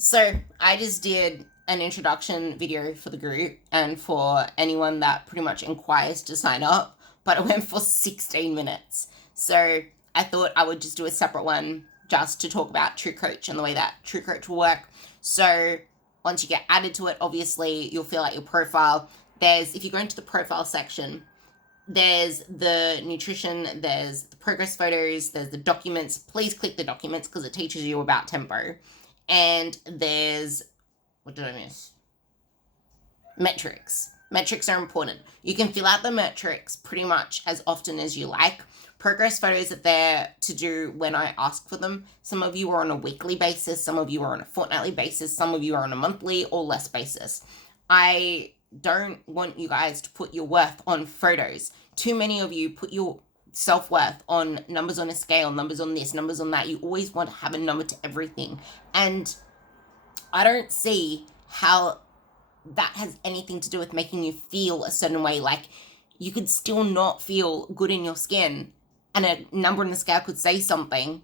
So I just did an introduction video for the group and for anyone that pretty much inquires to sign up, but it went for 16 minutes. So I thought I would just do a separate one just to talk about TrueCoach and the way that TrueCoach will work. So once you get added to it, obviously you'll fill out your profile. If you go into the profile section, there's the nutrition, there's the progress photos, there's the documents. Please click the documents because it teaches you about tempo. And there's, what did I miss? Metrics. Metrics are important. You can fill out the metrics pretty much as often as you like. Progress photos are there to do when I ask for them. Some of you are on a weekly basis, some of you are on a fortnightly basis, some of you are on a monthly or less basis. I don't want you guys to put your worth on photos. Too many of you put your self-worth on numbers on a scale, numbers on this, numbers on that. You always want to have a number to everything. And I don't see how that has anything to do with making you feel a certain way. Like, you could still not feel good in your skin, and a number on the scale could say something.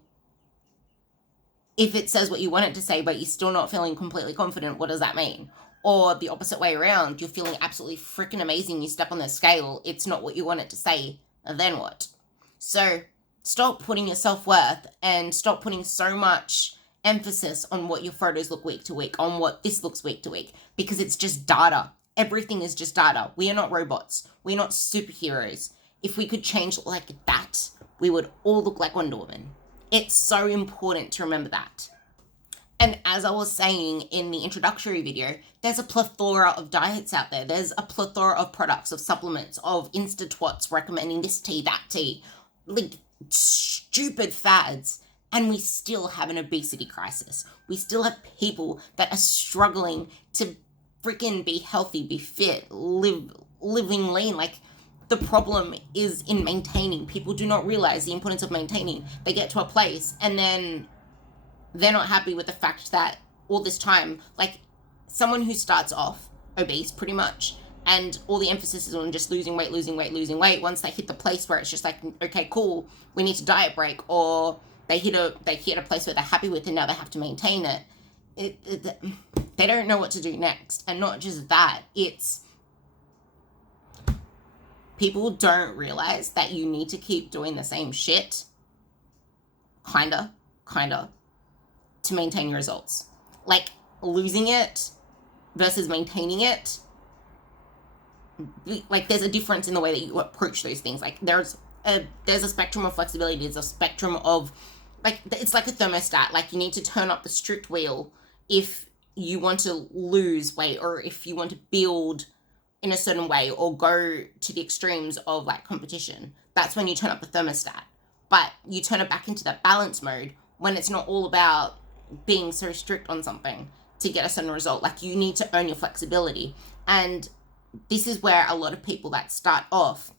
If it says what you want it to say, but you're still not feeling completely confident, what does that mean? Or the opposite way around, you're feeling absolutely freaking amazing, you step on the scale, it's not what you want it to say, then what? So stop putting your self-worth and stop putting so much emphasis on what your photos look week to week, on what this looks week to week, because it's just data. Everything is just data. We are not robots. We're not superheroes. If we could change like that, we would all look like Wonder Woman. It's so important to remember that. And as I was saying in the introductory video, there's a plethora of diets out there. There's a plethora of products, of supplements, of Insta-twats recommending this tea, that tea, like stupid fads. And we still have an obesity crisis. We still have people that are struggling to freaking be healthy, be fit, living lean. Like, the problem is in maintaining. People do not realize the importance of maintaining. They get to a place and then they're not happy with the fact that all this time, like, someone who starts off obese pretty much, and all the emphasis is on just losing weight, once they hit the place where it's just like, okay, cool, we need to diet break, or they hit a place where they're happy with and now they have to maintain it, they don't know what to do next. And not just that, it's people don't realize that you need to keep doing the same shit, kinda, to maintain your results. Like, losing it versus maintaining it, like, there's a difference in the way that you approach those things. Like, there's a spectrum of flexibility. There's a spectrum of, like, it's like a thermostat. Like, you need to turn up the strict wheel if you want to lose weight, or if you want to build in a certain way, or go to the extremes of, like, competition. That's when you turn up the thermostat. But you turn it back into that balance mode when it's not all about being so strict on something to get a certain result. Like, you need to earn your flexibility. And this is where a lot of people that start off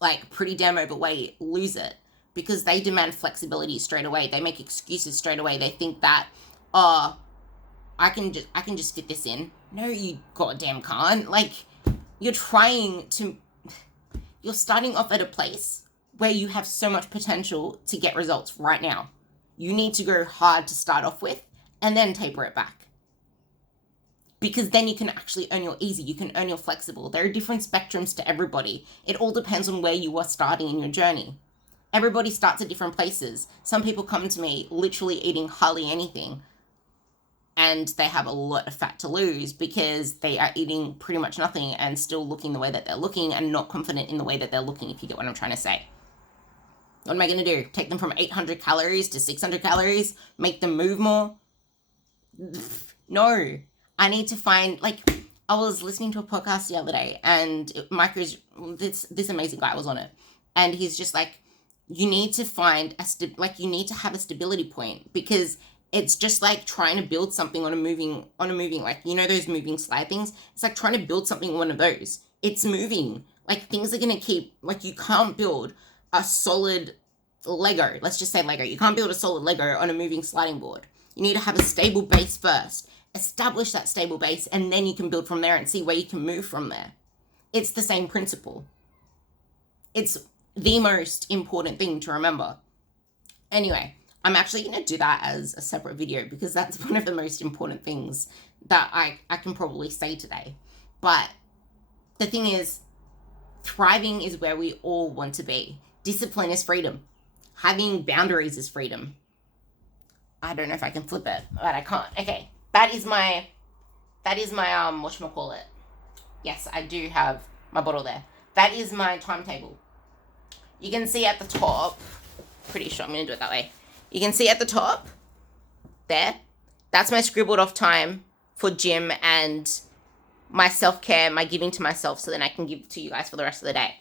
like pretty damn overweight lose it, because they demand flexibility straight away. They make excuses straight away. They think that, oh, I can just fit this in. No, you goddamn can't. Like, you're starting off at a place where you have so much potential to get results right now. You need to go hard to start off with and then taper it back. Because then you can actually earn your easy, you can earn your flexible. There are different spectrums to everybody. It all depends on where you are starting in your journey. Everybody starts at different places. Some people come to me literally eating hardly anything, and they have a lot of fat to lose because they are eating pretty much nothing and still looking the way that they're looking and not confident in the way that they're looking, if you get what I'm trying to say. What am I going to do? Take them from 800 calories to 600 calories? Make them move more? No. I need to find, like, I was listening to a podcast the other day, and this amazing guy was on it, and he's just like, you need to find you need to have a stability point, because it's just like trying to build something on a moving, like, you know, those moving slide things. It's like trying to build something on one of those. It's moving. Like, things are going to keep, like, you can't build a solid Lego. Let's just say Lego. You can't build a solid Lego on a moving sliding board. You need to have a stable base first. Establish that stable base, and then you can build from there and see where you can move from there. It's the same principle. It's the most important thing to remember. Anyway, I'm actually going to do that as a separate video because that's one of the most important things that I can probably say today. But the thing is, thriving is where we all want to be. Discipline is freedom. Having boundaries is freedom. I don't know if I can flip it, but I can't. Okay, that is my whatchamacallit. Yes, I do have my bottle there. That is my timetable. You can see at the top, pretty sure I'm going to do it that way. You can see at the top, there, that's my scribbled off time for gym and my self-care, my giving to myself, so then I can give to you guys for the rest of the day.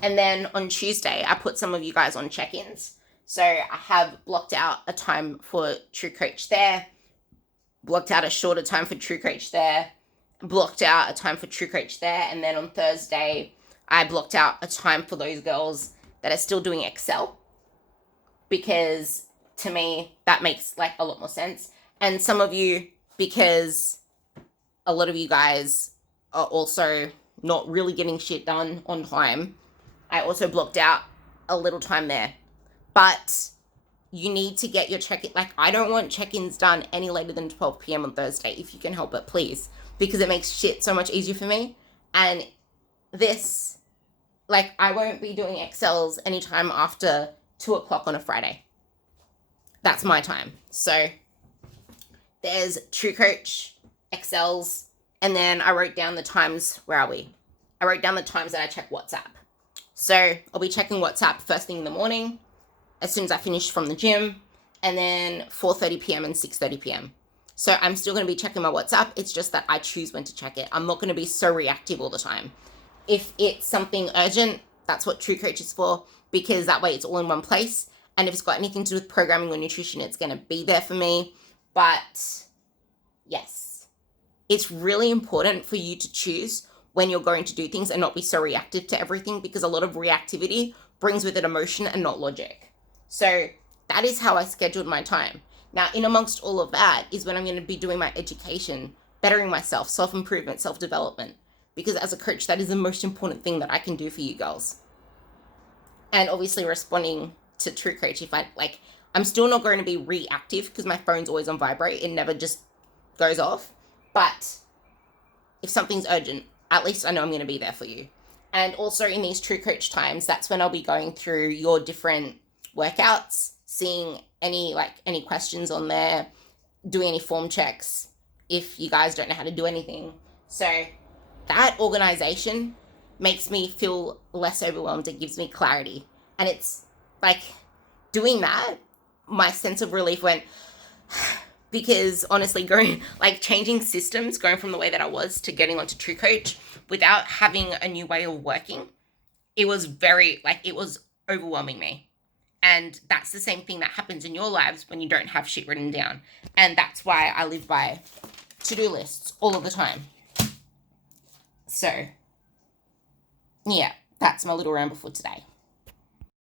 And then on Tuesday, I put some of you guys on check-ins. So I have blocked out a time for True Coach there, blocked out a shorter time for True Coach there, blocked out a time for True Coach there, and then on Thursday, I blocked out a time for those girls that are still doing Excel, because to me, that makes like a lot more sense. And some of you, because a lot of you guys are also not really getting shit done on time, I also blocked out a little time there. But you need to get your check-in. Like, I don't want check-ins done any later than 12 p.m. on Thursday, if you can help it, please. Because it makes shit so much easier for me. And this, like, I won't be doing Excels anytime after 2 o'clock on a Friday. That's my time. So there's True Coach, Excels, and then I wrote down the times. Where are we? I wrote down the times that I check WhatsApp. So I'll be checking WhatsApp first thing in the morning, as soon as I finish from the gym, and then 4:30 p.m. and 6:30 p.m. So I'm still going to be checking my WhatsApp. It's just that I choose when to check it. I'm not going to be so reactive all the time. If it's something urgent, that's what True Coach is for, because that way it's all in one place. And if it's got anything to do with programming or nutrition, it's going to be there for me. But yes, it's really important for you to choose when you're going to do things and not be so reactive to everything, because a lot of reactivity brings with it emotion and not logic. So that is how I scheduled my time. Now, in amongst all of that is when I'm going to be doing my education, bettering myself, self-improvement, self-development. Because as a coach, that is the most important thing that I can do for you girls. And obviously responding to True Coach, if I'm still not going to be reactive because my phone's always on vibrate. It never just goes off. But if something's urgent, at least I know I'm going to be there for you. And also in these True Coach times, that's when I'll be going through your different workouts, seeing any questions on there, doing any form checks if you guys don't know how to do anything. So that organization makes me feel less overwhelmed. It gives me clarity. And it's like doing that, my sense of relief went, because honestly, changing systems, going from the way that I was to getting onto True Coach without having a new way of working, it was it was overwhelming me. And that's the same thing that happens in your lives when you don't have shit written down. And that's why I live by to-do lists all of the time. So, yeah, that's my little ramble for today.